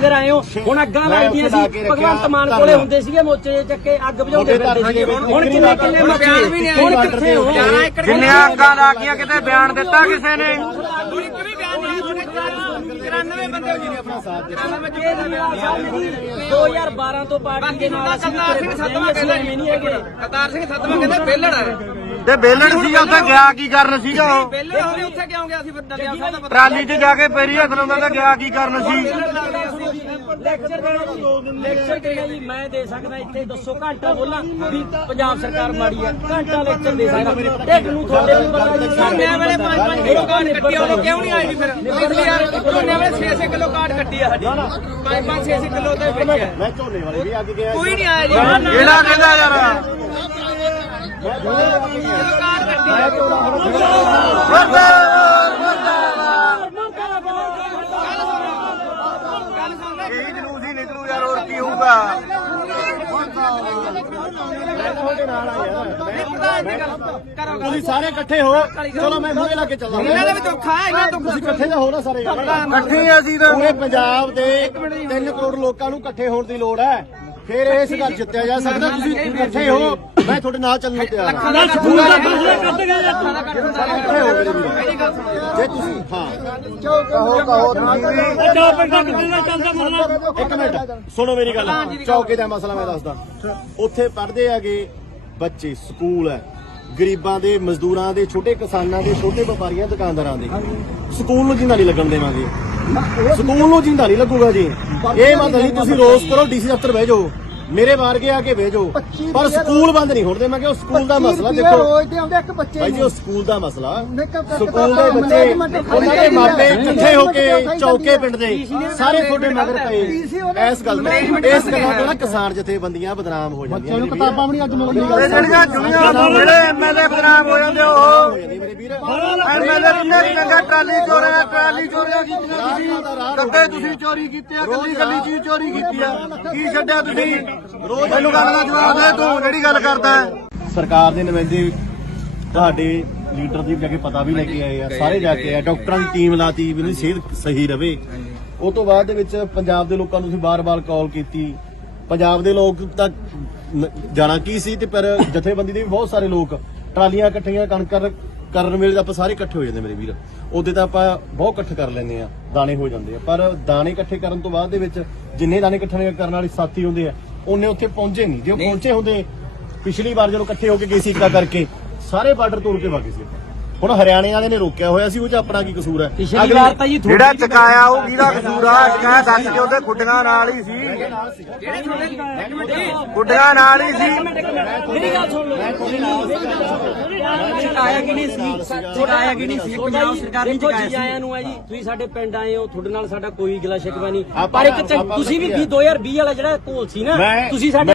ਮਗਰ ਆਏ ਹੋ। ਹੁਣ ਅੱਗਾਂ ਲੱਗਦੀਆਂ ਸੀ। ਭਗਵੰਤ ਮਾਨ ਕੋਲੇ ਹੁੰਦੇ ਸੀਗੇ ਮੋਚੇ ਚੱਕੇ ਅੱਗ ਬੁਝਾਉਂਦੇ ਫਿਰਦੇ ਸੀਗੇ। ਹੁਣ ਕਿੰਨੇ ਕਿੰਨੇ ਮੱਚੇ ਹੁਣ ਕਿੱਥੇ ਹੋ ਕਿੰਨੀਆਂ ਅੱਗਾਂ ਲਾਗੀਆਂ ਕਿਤੇ ਬਿਆਨ ਦਿੱਤਾ ਕਿਸੇ ਨੇ? 2012 ਤੋਂ ਪਾਰਟੀ ਦੇ ਨਾਲ ਅਸੀਂ ਵੀ ਸੱਤਵਾਂ ਕਹਿੰਦੇ ਨਹੀਂ ਹੈਗੇ। ਕਰਤਾਰ ਸਿੰਘ ਸੱਤਵਾਂ ਕਹਿੰਦੇ ਬੇਲੜ ਹੈ। ਤੇ ਬੇਲਣ ਸੀਗਾ ਉੱਥੇ ਗਿਆ ਕੀ ਕਰਨ ਸੀਗਾ ਉਹ? ਬੇਲੜ ਉਹਨੇ ਉੱਥੇ ਕਿਉਂ ਗਿਆ ਸੀ? ਫਿਰ ਡੱਲਿਆ ਸਾਹਿਬ ਦਾ ਪਤਾ ਟਰਾਲੀ 'ਚ ਜਾ ਕੇ ਪੈਰੀ ਹੱਥ ਲਾਉਂਦਾ ਤਾਂ ਗਿਆ ਕੀ ਕਰਨ ਸੀ? ਲੈਕਚਰ ਦੇਣਾ ਜੀ ਲੈਕਚਰ ਦੇਣਾ ਜੀ ਮੈਂ ਦੇ ਸਕਦਾ ਇੱਥੇ ਦੱਸੋ ਘੰਟਾ ਬੋਲਾਂ ਵੀ ਪੰਜਾਬ ਸਰਕਾਰ ਮਾੜੀ ਆ ਘੰਟਾ ਲੈਕਚਰ ਦੇ ਸਕਦਾ। ਤੇ ਨੂੰ ਤੁਹਾਡੇ ਵੀ ਪਤਾ ਜੀ ਝੋਨੇ ਵੇਲੇ 5-5 ਕਿਲੋ ਕਾਟ ਕੱਟੀ ਆ, ਉਹ ਕਿਉਂ ਨਹੀਂ ਆਈ ਜੀ ਫਿਰ? ਪਿਛਲੀ ਵਾਰ ਝੋਨੇ ਵੇਲੇ 6-6 ਕਿਲੋ ਕਾਟ ਕੱਟੀ ਆ ਸਾਡੀ। 5-5 6-6 ਕਿਲੋ ਦੇ ਵਿੱਚ ਹੈ ਮੈਂ ਝੋਨੇ ਵਾਲੇ ਵੀ ਅੱਗੇ ਗਿਆ ਕੋਈ ਨਹੀਂ ਆਇਆ ਜੀ। ਕਿਹੜਾ ਕਹਿੰਦਾ ਯਾਰ? ਕਿਲੋ ਕਾਟ ਕੱਟੀ ਇਹੀ ਜਲੂਸ ਹੀ ਨਿਕਲੂ ਯਾਰ ਹੋਰ ਕੀ ਹੋਊਗਾ? ਤੁਸੀਂ ਸਾਰੇ ਇਕੱਠੇ ਹੋ। ਚਲੋ ਮੈਂ ਮੂਹਰੇ ਲਾ ਕੇ ਚੱਲਦਾ। ਇਹਨਾਂ ਦਾ ਵੀ ਦੁੱਖ ਆ ਇਹਨਾਂ ਦੁੱਖ ਤੁਸੀਂ ਇਕੱਠੇ ਤਾਂ ਹੋ ਨਾ ਸਾਰੇ। ਇਕੱਠੇ ਅਸੀਂ ਤਾਂ। ਪੂਰੇ ਪੰਜਾਬ ਦੇ 3 ਕਰੋੜ ਲੋਕਾਂ ਨੂੰ ਇਕੱਠੇ ਹੋਣ ਦੀ ਲੋੜ ਹੈ। ਫਿਰ ਇਸ ਗੱਲ ਜਿੱਤਿਆ ਜਾ ਸਕਦਾ ਤੁਸੀਂ ਇਕੱਠੇ ਹੋ ਮੈਂ ਤੁਹਾਡੇ ਨਾਲ ਚੱਲਣ ਨੂੰ ਤਿਆਰ ਹਾਂ। ਇਕੱਠੇ ਹੋ। ਮੇਰੇ ਵੀਰ ਜੇ ਤੁਸੀਂ ਹਾਂ। ਕਹੋ ਕਹੋ ਇੱਕ ਮਿੰਟ ਸੁਣੋ ਮੇਰੀ ਗੱਲ। ਚੌਕੇ ਦਾ ਮਸਲਾ ਮੈਂ ਦੱਸਦਾ। ਉੱਥੇ ਪੜ੍ਹਦੇ ਆਗੇ ਬੱਚੇ ਸਕੂਲ ਹੈ। ਗਰੀਬਾਂ ਦੇ ਮਜ਼ਦੂਰਾਂ ਦੇ ਛੋਟੇ ਕਿਸਾਨਾਂ ਦੇ ਛੋਟੇ ਵਪਾਰੀਆਂ ਦੁਕਾਨਦਾਰਾਂ ਦੇ। ਸਕੂਲ ਨੂੰ ਜਿੰਦਾ ਨਹੀਂ ਲੱਗਣ ਦੇਵਾਂਗੇ। ਸਕੂਲ ਨੂੰ ਜਿੰਦਾ ਨਹੀਂ ਲੱਗੂਗਾ ਜੀ। ਇਹ ਮਤ ਨਹੀਂ ਤੁਸੀਂ ਰੋਸ ਕਰੋ ਡੀਸੀ ਦਫ਼ਤਰ ਬਹਿ ਜਾਓ। ਮੇਰੇ ਮਾਰਗੇ ਆ ਕੇ ਜਾਓ। ਪਰ ਸਕੂਲ ਬੰਦ ਨਹੀਂ ਹੋਣ ਦੇਵਾਂਗੇ ਉਹ ਸਕੂਲ ਦਾ ਮਸਲਾ ਦੇਖੋ। ਰੋਜ਼ ਦੇ ਆਉਂਦੇ ਇੱਕ ਬੱਚੇ ਭਾਈ ਜੀ ਉਹ ਸਕੂਲ ਦਾ ਮਸਲਾ। ਸਕੂਲ ਦੇ ਬੱਚੇ ਉਹਨਾਂ ਦੇ ਮਾਪੇ ਇਕੱਠੇ ਹੋ ਕੇ ਚੌਕੇ ਪਿੰਡ ਦੇ ਸਾਰੇ ਤੁਹਾਡੇ ਮਗਰ ਪਏ। ਇਸ ਗੱਲ ਤੋਂ ਇਸ ਗੱਲਾਂ ਤੋਂ ਨਾ ਕਿਸਾਨ ਜਥੇਬੰਦੀਆਂ ਬਦਨਾਮ ਹੋ ਜਾਂਦੀਆਂ ਬੱਚਿਆਂ ਨੂੰ ਕਿਤਾਬਾਂ ਵੀ ਨਹੀਂ ਅੱਜ ਇਹ ਜਿਹੜੀਆਂ ਜੁੜੀਆਂ ਜਿਹੜੇ ਐਮਐਲਏ ਬਦਨਾਮ ਹੋ ਜਾਂਦੇ ਉਹ ਹੋ ਜਾਂਦੀ ਮੇਰੇ ਵੀਰ। ਐਮਐਲਏ ਕਿੰਨੇ ਚੰਗਾ ਟਰਾਲੀ ਚੋਰਿਆ ਟਰਾਲੀ ਚੋਰੀਆਂ ਕੀਤੀਆਂ ਤੁਸੀਂ। ਕੱਦੇ ਤੁਸੀਂ ਚੋਰੀ ਕੀਤੇ ਆ ਕੱਲੀ ਕੱਲੀ ਚੀਜ਼ ਚੋਰੀ ਕੀਤੀ ਆ। ਕੀ ਛੱਡਿਆ ਤੁਸੀਂ? ਰੋਜ਼ ਮੈਨੂੰ ਗੱਲ ਦਾ ਜਵਾਬ ਦੇ, ਤੂੰ ਜਿਹੜੀ ਗੱਲ ਕਰਦਾ ਸਰਕਾਰ ਦੇ ਨੁਮਾਇੰਦੇ ਤੁਹਾਡੇ ਲੀਡਰ ਦੀ ਜਾ ਕੇ ਪਤਾ ਵੀ ਲੈ ਕੇ ਆਏ ਆ, ਸਾਰੇ ਜਾ ਕੇ ਆਏ ਡਾਕਟਰਾਂ ਦੀ ਟੀਮ ਲਾਤੀ, ਵੀ ਉਹਦੀ ਸਿਹਤ ਸਹੀ ਰਵੇ। ਉਹ ਤੋਂ ਬਾਅਦ ਦੇ ਵਿੱਚ ਪੰਜਾਬ ਦੇ ਲੋਕਾਂ ਨੂੰ ਅਸੀਂ ਬਾਰ-ਬਾਰ ਕਾਲ ਕੀਤੀ। ਪੰਜਾਬ ਦੇ ਲੋਕ ਤਾਂ ਜਾਣਾ ਕੀ ਸੀ ਤੇ ਪਰ ਜਥੇਬੰਦੀ ਦੇ ਵੀ ਬਹੁਤ ਸਾਰੇ ਲੋਕ ਟਰਾਲੀਆਂ ਇਕੱਠੀਆਂ ਕਣਕ ਕਰਨ ਵੇਲੇ ਆਪਾਂ ਸਾਰੇ ਇਕੱਠੇ ਹੋ ਜਾਂਦੇ ਮੇਰੇ ਵੀਰ। ਉਹਦੇ ਤਾਂ ਆਪਾਂ ਬਹੁਤ ਇਕੱਠ ਕਰ ਲੈਂਦੇ ਆ, ਦਾਣੇ ਹੋ ਜਾਂਦੇ ਆ। ਪਰ ਦਾਣੇ ਇਕੱਠੇ ਕਰਨ ਤੋਂ ਬਾਅਦ ਦੇ ਵਿੱਚ ਜਿੰਨੇ ਦਾਣੇ ਇਕੱਠੇ ਕਰਨ ਵਾਲੇ ਸਾਥੀ ਹੁੰਦੇ ਆ ਉਹਨੇ ਉੱਥੇ ਪਹੁੰਚੇ ਨਹੀਂ। ਜੇ ਉਹ ਪਹੁੰਚੇ ਹੁੰਦੇ ਪਿਛਲੀ ਵਾਰ ਜਦੋਂ ਇਕੱਠੇ ਹੋ ਕੇ ਗਏ ਸੀ ਇੱਕਾ ਕਰਕੇ ਸਾਰੇ ਬਾਰਡਰ ਤੋੜ ਕੇ ਵਾਗੇ ਸੀ। ਹੁਣ ਹਰਿਆਣੇ ਵਾਲੇ ਨੇ ਰੋਕਿਆ ਹੋਇਆ ਸੀ ਉਹ ਚ ਆਪਣਾ ਕੀ ਕਸੂਰ ਹੈ? ਪਿਛਲੀ ਵਾਰ ਤਾਂ ਜੀ ਜਿਹੜਾ ਚਕਾਇਆ ਉਹ ਕਿਹਦਾ ਕਸੂਰ ਆ? ਚਕਾਇਆ ਦੱਸ ਕੇ ਉਹਦੇ ਖੁੱਡੀਆਂ ਨਾਲ ਹੀ ਸੀ। ਖੁੱਡੀਆਂ ਨਾਲ ਹੀ ਸੀ। ਮੇਰੀ ਗੱਲ ਸੁਣ ਲਓ। ਚਕਾਇਆ ਕਿ ਨਹੀਂ ਸੀ? ਚਕਾਇਆ ਕਿ ਨਹੀਂ ਸੀ ਪੰਜਾਬ ਸਰਕਾਰ ਨੇ ਚਕਾਇਆ ਸੀ। ਆਇਆਂ ਨੂੰ ਹੈ ਜੀ। ਤੁਸੀਂ ਸਾਡੇ ਪਿੰਡ ਆਏ ਹੋ ਤੁਹਾਡੇ ਨਾਲ ਸਾਡਾ ਕੋਈ ਗਿਲਾ ਸ਼ਿਕਵਾ ਨਹੀਂ। ਪਰ ਇੱਕ ਤੁਸੀਂ ਵੀ 2020 ਵਾਲਾ ਜਿਹੜਾ ਘੋਲ ਸੀ ਨਾ ਤੁਸੀਂ ਸਾਡੇ